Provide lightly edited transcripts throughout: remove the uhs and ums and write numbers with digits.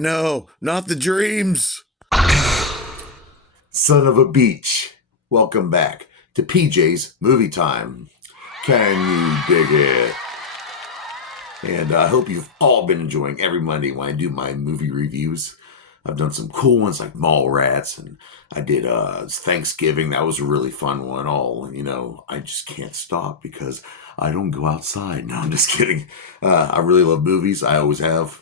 No, not the dreams. Son of a beach. Welcome back to PJ's Movie Time. Can you dig it? And I hope you've all been enjoying every Monday when I do my movie reviews. I've done some cool ones like Mallrats, and I did Thanksgiving. That was a really fun one. I just can't stop because I don't go outside. No, I'm just kidding. I really love movies. I always have.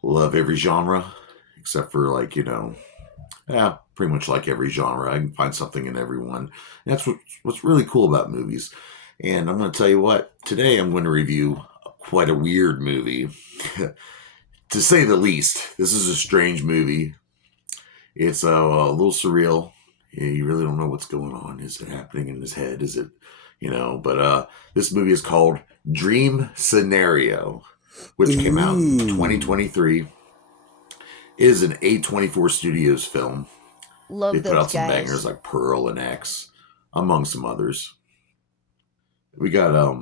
Love every genre, except for pretty much like every genre. I can find something in every one. And that's what's really cool about movies. And I'm going to tell you what, today I'm going to review quite a weird movie. To say the least, this is a strange movie. It's a little surreal. You really don't know what's going on. Is it happening in his head? Is it, but this movie is called Dream Scenario, which came out in 2023. It is an A24 Studios film. Love they those put out some guys. bangers like Pearl and X, among some others. We got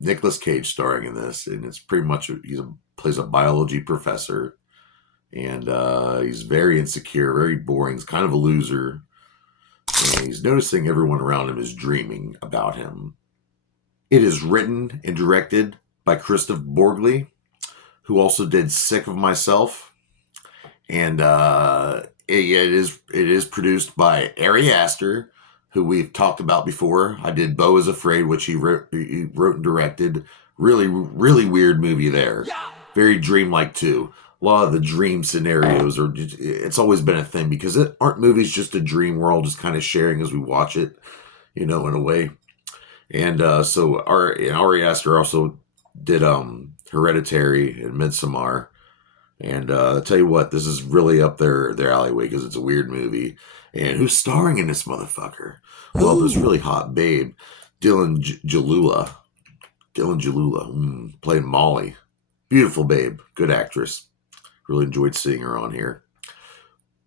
Nicolas Cage starring in this, and it's pretty much plays a biology professor, and he's very insecure, very boring. He's kind of a loser, and he's noticing everyone around him is dreaming about him. It is written and directed by Kristoffer Borgli, who also did Sick of Myself, and it is produced by Ari Aster, who we've talked about before. I did Beau is Afraid, which he wrote and directed. Really, really weird movie there. Yeah. Very dreamlike too. A lot of the dream scenarios it's always been a thing because aren't movies just a dream we're all just kind of sharing as we watch it, in a way. And so Ari Aster also did Hereditary and Midsommar. And I'll tell you what, this is really up their alleyway because it's a weird movie. And who's starring in this motherfucker? Well, this really hot babe, Dylan Jalula. Playing Molly. Beautiful babe. Good actress. Really enjoyed seeing her on here.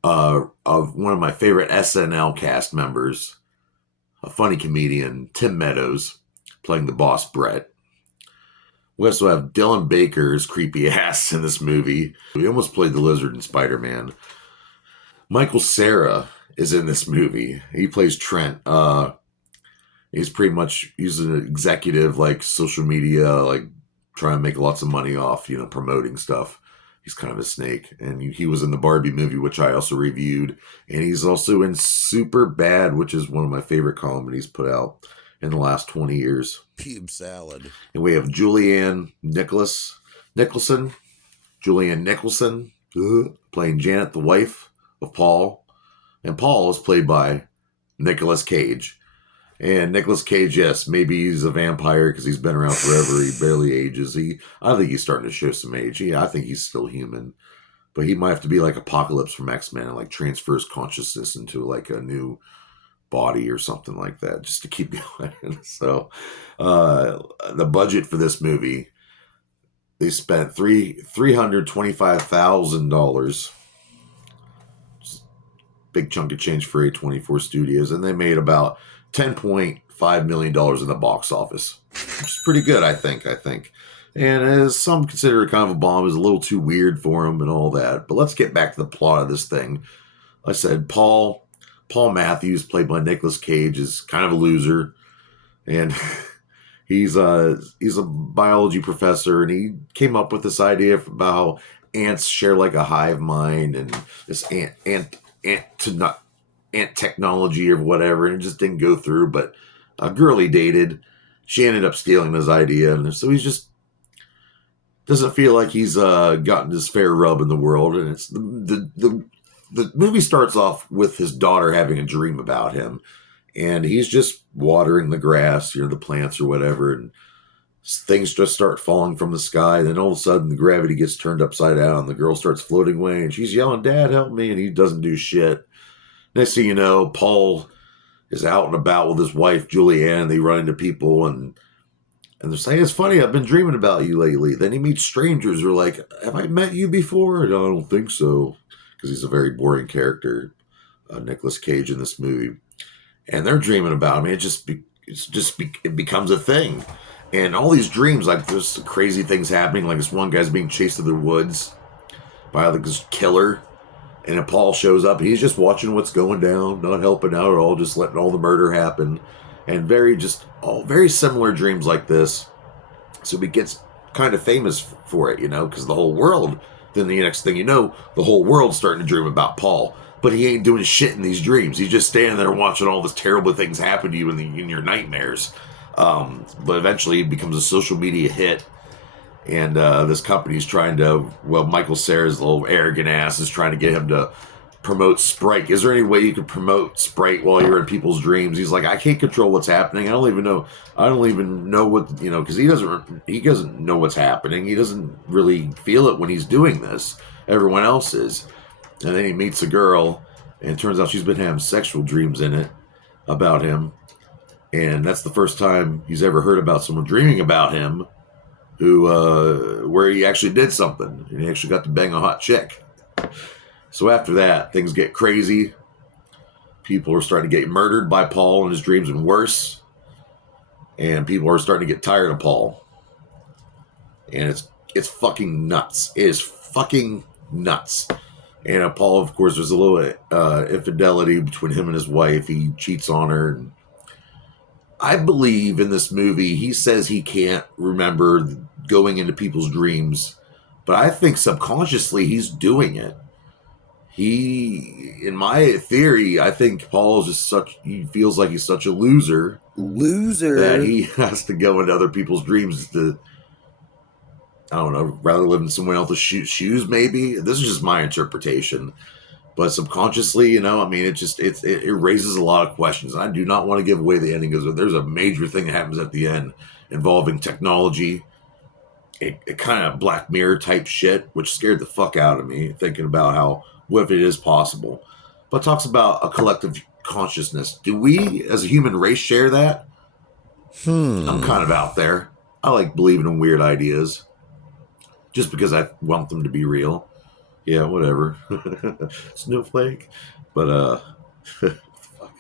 Of one of my favorite SNL cast members, a funny comedian, Tim Meadows, playing the boss, Brett. We also have Dylan Baker's creepy ass in this movie. He almost played the lizard in Spider-Man. Michael Cera is in this movie. He plays Trent. He's an executive, like social media, like trying to make lots of money off, promoting stuff. He's kind of a snake. And he was in the Barbie movie, which I also reviewed. And he's also in Super Bad, which is one of my favorite comedies put out in the last 20 years. Pube salad. And we have Julianne Nicholson, playing Janet, the wife of Paul. And Paul is played by Nicolas Cage. And Nicolas Cage, yes, maybe he's a vampire because he's been around forever. He barely ages. I think he's starting to show some age. I think he's still human. But he might have to be like Apocalypse from X-Men and like transfers consciousness into like a new body or something like that just to keep going. So the budget for this movie, they spent $325,000, big chunk of change for A24 Studios, and they made about $10.5 million in the box office, which is pretty good, I think. And as some consider it kind of a bomb, is a little too weird for them and all that. But let's get back to the plot of this thing. Like I said, Paul Matthews, played by Nicolas Cage, is kind of a loser, and he's a biology professor, and he came up with this idea about how ants share like a hive mind, and this ant technology or whatever, and it just didn't go through. But a girl he dated, she ended up stealing his idea, and so he's just doesn't feel like he's gotten his fair rub in the world. And it's the movie starts off with his daughter having a dream about him, and he's just watering the grass, the plants or whatever, and things just start falling from the sky. And then all of a sudden the gravity gets turned upside down, and the girl starts floating away, and she's yelling, "Dad, help me," and he doesn't do shit. Next thing you know, Paul is out and about with his wife, Julianne. They run into people, and they're saying, "It's funny, I've been dreaming about you lately." Then he meets strangers who are like, "Have I met you before?" And I don't think so, because he's a very boring character, Nicolas Cage, in this movie. And they're dreaming about him. It becomes a thing. And all these dreams, like there's crazy things happening. Like this one guy's being chased through the woods, by this killer. And then Paul shows up. And he's just watching what's going down, not helping out at all, just letting all the murder happen. And very similar dreams like this. So he gets kind of famous for it, because the whole world, then the next thing you know, the whole world's starting to dream about Paul. But he ain't doing shit in these dreams. He's just standing there watching all these terrible things happen to you in your nightmares. But eventually he becomes a social media hit. And this company's trying to, Michael Cera's little arrogant ass is trying to get him to promote Sprite. Is there any way you could promote Sprite while you're in people's dreams? He's like, I can't control what's happening. I don't even know what, because he doesn't know what's happening. He doesn't really feel it when he's doing this. Everyone else is. And then he meets a girl, and it turns out she's been having sexual dreams in it about him. And that's the first time he's ever heard about someone dreaming about him where he actually did something, and he actually got to bang a hot chick. So after that, things get crazy. People are starting to get murdered by Paul in his dreams and worse. And people are starting to get tired of Paul. And it's fucking nuts. It is fucking nuts. And Paul, of course, there's a little infidelity between him and his wife. He cheats on her. And I believe in this movie, he says he can't remember going into people's dreams. But I think subconsciously he's doing it. In my theory, I think Paul is he feels like he's such a loser. That he has to go into other people's dreams to, I don't know, rather live in someone else's shoes, maybe. This is just my interpretation. But subconsciously, it raises a lot of questions. And I do not want to give away the ending because there's a major thing that happens at the end involving technology. It kind of Black Mirror type shit, which scared the fuck out of me, thinking about what if it is possible. But it talks about a collective consciousness. Do we, as a human race, share that? I'm kind of out there. I like believing in weird ideas. Just because I want them to be real. Yeah, whatever. Snowflake. But, fuck.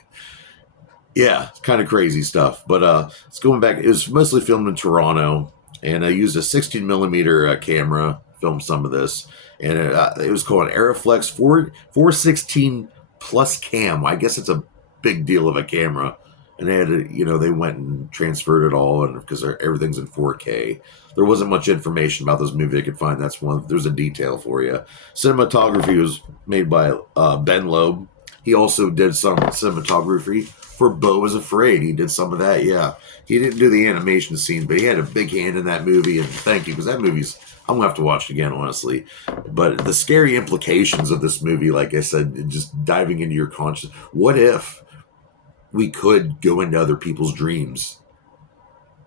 Yeah, it's kind of crazy stuff. But it's going back. It was mostly filmed in Toronto. And I used a 16 millimeter camera, filmed some of this. And it was called an Aeroflex 416 Plus Cam. I guess it's a big deal of a camera. And they had to, they went and transferred it all, and because everything's in 4K. There wasn't much information about this movie I could find. There's a detail for you. Cinematography was made by Ben Loeb. He also did some cinematography for Beau is Afraid. He did some of that, yeah. He didn't do the animation scene, but he had a big hand in that movie, and thank you, because that movie's, I'm going to have to watch it again, honestly. But the scary implications of this movie, like I said, just diving into your conscience. What if we could go into other people's dreams?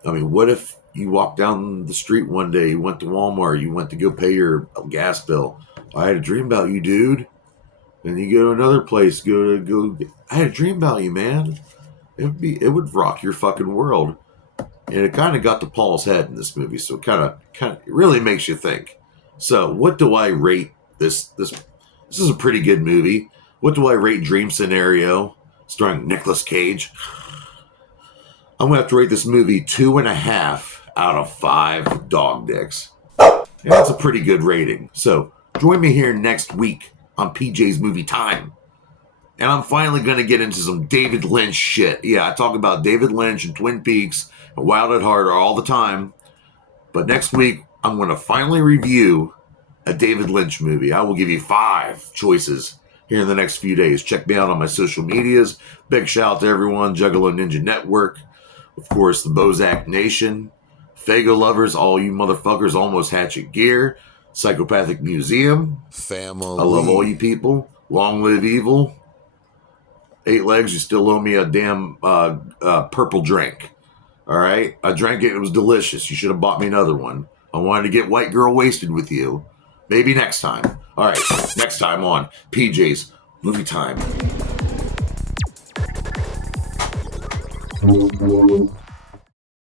I mean, what if you walk down the street one day, you went to Walmart, you went to go pay your gas bill. I had a dream about you, dude. Then you go to another place, I had a dream about you, man. It would rock your fucking world. And it kind of got to Paul's head in this movie, so it really makes you think. So, what do I rate this? This is a pretty good movie. What do I rate Dream Scenario, starring Nicolas Cage? I'm gonna have to rate this movie 2.5 out of 5 dog dicks. And that's a pretty good rating. So, join me here next week on PJ's Movie Time. And I'm finally going to get into some David Lynch shit. Yeah, I talk about David Lynch and Twin Peaks and Wild at Heart all the time. But next week, I'm going to finally review a David Lynch movie. I will give you 5 choices here in the next few days. Check me out on my social medias. Big shout out to everyone. Juggalo Ninja Network. Of course, the Bozak Nation. Fago lovers, all you motherfuckers, Almost Hatchet Gear. Psychopathic Museum. Family. I love all you people. Long live evil. 8 legs, you still owe me a damn purple drink. All right? I drank it. It was delicious. You should have bought me another one. I wanted to get white girl wasted with you. Maybe next time. All right. Next time on PJ's Movie Time.